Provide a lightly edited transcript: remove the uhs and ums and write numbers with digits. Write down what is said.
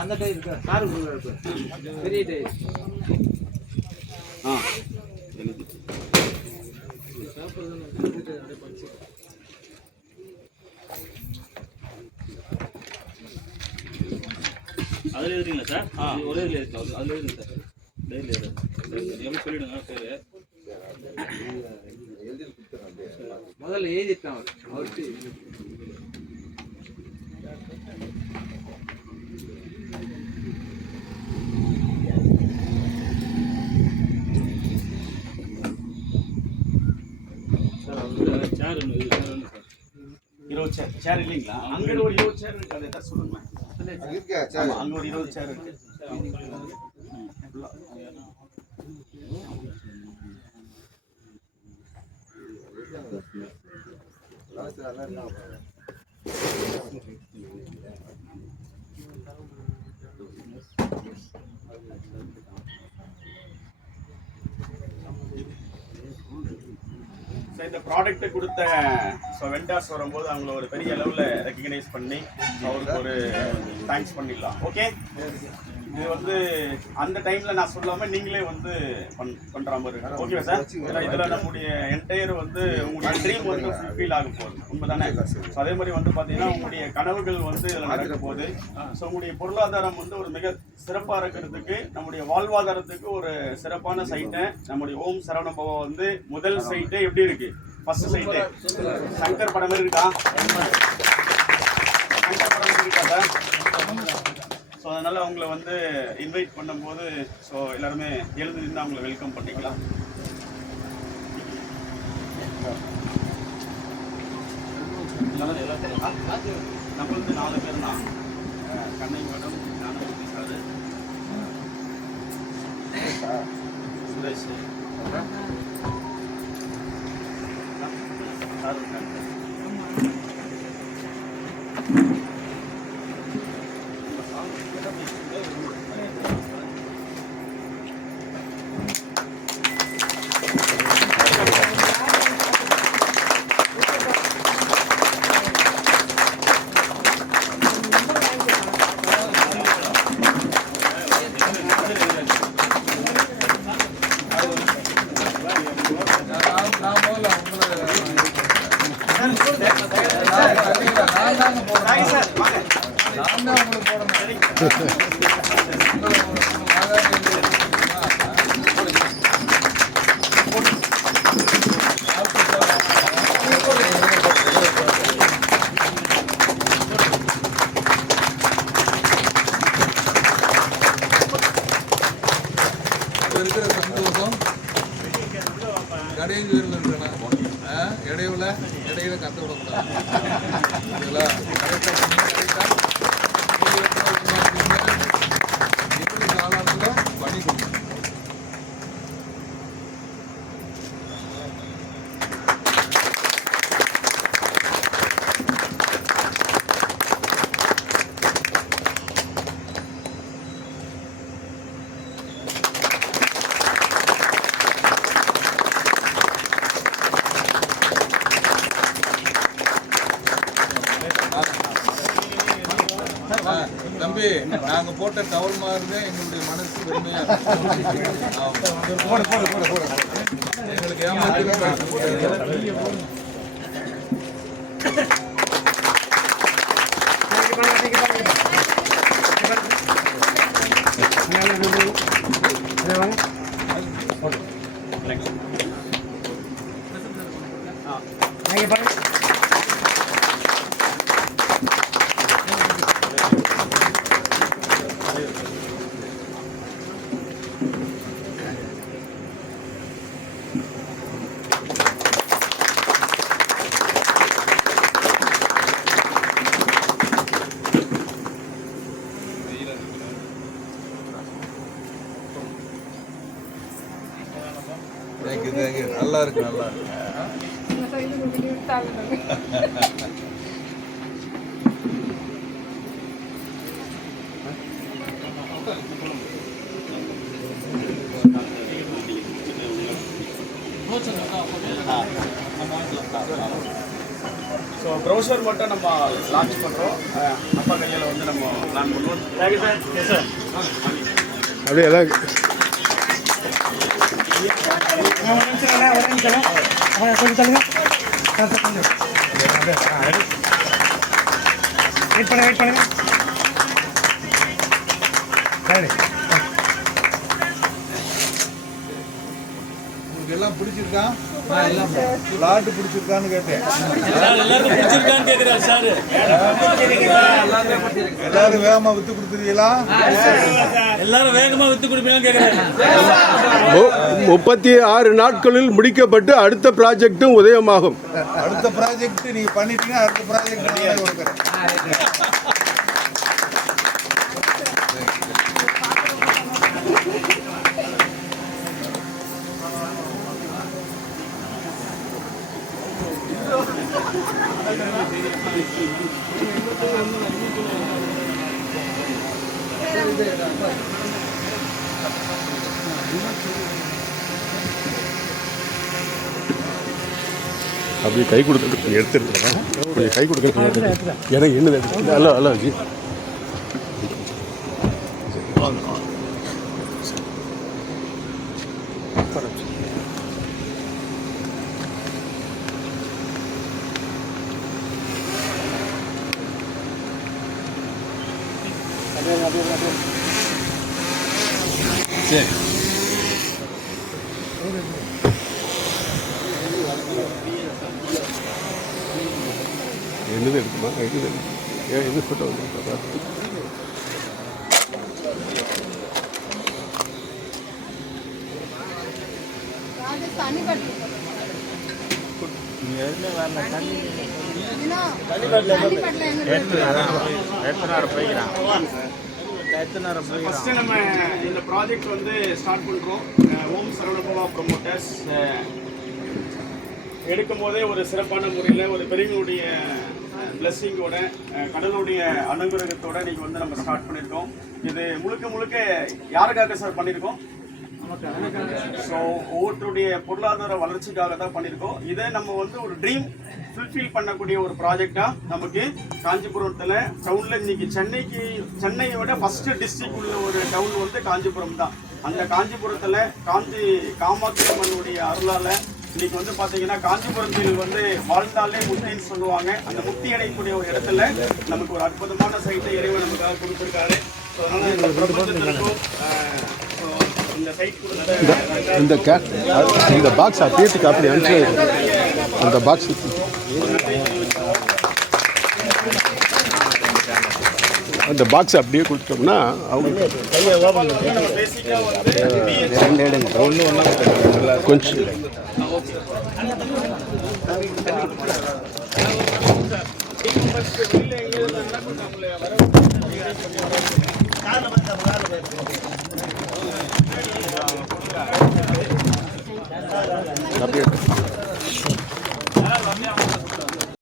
அந்த டை இருக்கு கார் பெரிய டை. அதில் எழுதுறீங்களா சார்? ஒரே இதில் இருக்கு, அதில் எழுதுங்க சார். டைரியில் எப்படி சொல்லிவிடுங்க பேர். முதல்ல எழுதிட்டான் அவருக்கு. சார் சேர் ஒன்று சார் 20 சேர் இல்லைங்களா? அங்கே ஒரு 20 சேர் இருக்கு, அதை தான் சொல்லுங்க. அங்கே ஒரு 20 சேர் இருக்கு. இந்த ப்ராடக்ட் கொடுத்த வெண்டார்ஸ் வரும்போது அவங்கள ஒரு பெரிய லெவலில் ரெக்கக்னைஸ் பண்ணி அவருக்கு ஒரு தேங்க்ஸ் பண்ணிடலாம். ஓகே, இது வந்து அந்த டைமில் நான் சொல்லாமல் நீங்களே வந்து பண்ணுற மாதிரி இருக்கு. ஓகேவா சார்? இதில் நம்முடைய என்டையர் வந்து உங்களுடைய ட்ரீம் வந்து ஃபுல்ஃபில் ஆக போகுது. உண்மை தானே? ஸோ அதே மாதிரி வந்து பார்த்தீங்கன்னா உங்களுடைய கனவுகள் வந்து இதில் நடக்க போகுது. ஸோ உங்களுடைய பொருளாதாரம் வந்து ஒரு மிக சிறப்பாக இருக்கிறதுக்கு, நம்முடைய வாழ்வாதாரத்துக்கு ஒரு சிறப்பான சைட்டை நம்முடைய ஓம் சரவண பவா வந்து முதல் சைட்டே எப்படி இருக்கு? ஃபர்ஸ்ட் சைட்டு சங்கர் படம் இருக்கா? சங்கர் படம் இருக்கா சார்? ஸோ அதனால் அவங்கள வந்து இன்வைட் பண்ணும்போது ஸோ எல்லாருமே எழுந்து நின்று அவங்கள வெல்கம் பண்ணிக்கலாம். நம்மளுக்கு 4 பேர் தான். கண்ணை மேடம், ஞானமூர்த்தி சார், சுரேஷ் சார் இருக்காங்க. இடையில கற்று விடக்கூடாது. எப்படி காலத்தில் பண்ணி கொடுக்கணும். தம்பி, நாங்கள் போட்ட டவல் மாதிரி எங்களுடைய மனசு பெருமையாக எங்களுக்கு நல்லா இருக்கு, நல்லா இருக்கு. ஸோ ப்ரௌசர் மட்டும் நம்ம லான்ச் பண்ணுறோம். அப்பா கையில் வந்து நம்ம பிளான் பண்ணுவோம். Thank you sir. Yes sir. அப்படியே எல்லாம் வெயிட் பண்ணுங்க உங்களுக்கு எல்லாம் பிடிச்சிருக்கா? பிளாட் பிடிச்சிருக்கான்னு கேட்டேன். எல்லாரும் வேகமா வித்து கொடுத்துருவீங்களா? எல்லாரும் வேகமா வித்து கொடுப்பீங்கன்னு கேக்குறேன். 36 நாட்களில் முடிக்கப்பட்டு அடுத்த ப்ராஜெக்டும் உதயமாகும். அடுத்த ப்ராஜெக்ட் நீங்க பண்ணிட்டீங்கன்னா அடுத்த ப்ராஜெக்ட் நான் கொடுக்குறேன். அப்படியே கை கொடுக்க எடுத்துருக்கேன். கொஞ்சம் கை கொடுக்க எனக்கு என்னது அல்ல அல்ல ஜி. சரி என்னது எடுக்குமா? எது ஃபோட்டோ வந்து ஃபர்ஸ்ட் நம்ம இந்த ப்ராஜெக்ட் வந்து ஸ்டார்ட் பண்றோம். ஓம் சரவணபவா ப்ரொமோட்டர்ஸ் எடுக்கும் போதே ஒரு சிறப்பான முறையில் ஒரு பெரியவங்களுடைய பிளஸ்ஸிங்கோட கடவுளுடைய அனுகிரகத்தோட இன்னைக்கு வந்து நம்ம ஸ்டார்ட் பண்ணியிருக்கோம். இது முழுக்க முழுக்க யாருக்காக சார் பண்ணியிருக்கோம்? ஸோ ஒவ்வொருத்தருடைய பொருளாதார வளர்ச்சிக்காக தான் பண்ணியிருக்கோம். இதை நம்ம வந்து ஒரு ட்ரீம் ஃபுல்ஃபில் பண்ணக்கூடிய ஒரு ப்ராஜெக்டாக நமக்கு காஞ்சிபுரத்தில் டவுனில் இன்னைக்கு சென்னையை விட ஃபஸ்ட்டு டிஸ்ட்ரிக்ட் உள்ள ஒரு டவுன் வந்து காஞ்சிபுரம் தான். அந்த காஞ்சிபுரத்தில் காமாட்சி அம்மனுடைய அருளால் இன்னைக்கு வந்து பார்த்தீங்கன்னா காஞ்சிபுரத்தில் வந்து வாழ்ந்தாலே முக்தின்னு சொல்லுவாங்க. அந்த முக்தி அடையக்கூடிய ஒரு இடத்துல நமக்கு ஒரு அற்புதமான சைட்டை இறைவன் நமக்காக கொடுத்துருக்காரு. ஸோ அதனால் இந்த பிரபஞ்சத்திற்கும் இந்த பாக்ஸ் அப்படியே அப்படி அனுப்பிச்சு அந்த பாக்ஸ் அந்த பாக்ஸ் அப்படியே கொடுத்தோம்னா அவங்க கொஞ்சம் அப்படியே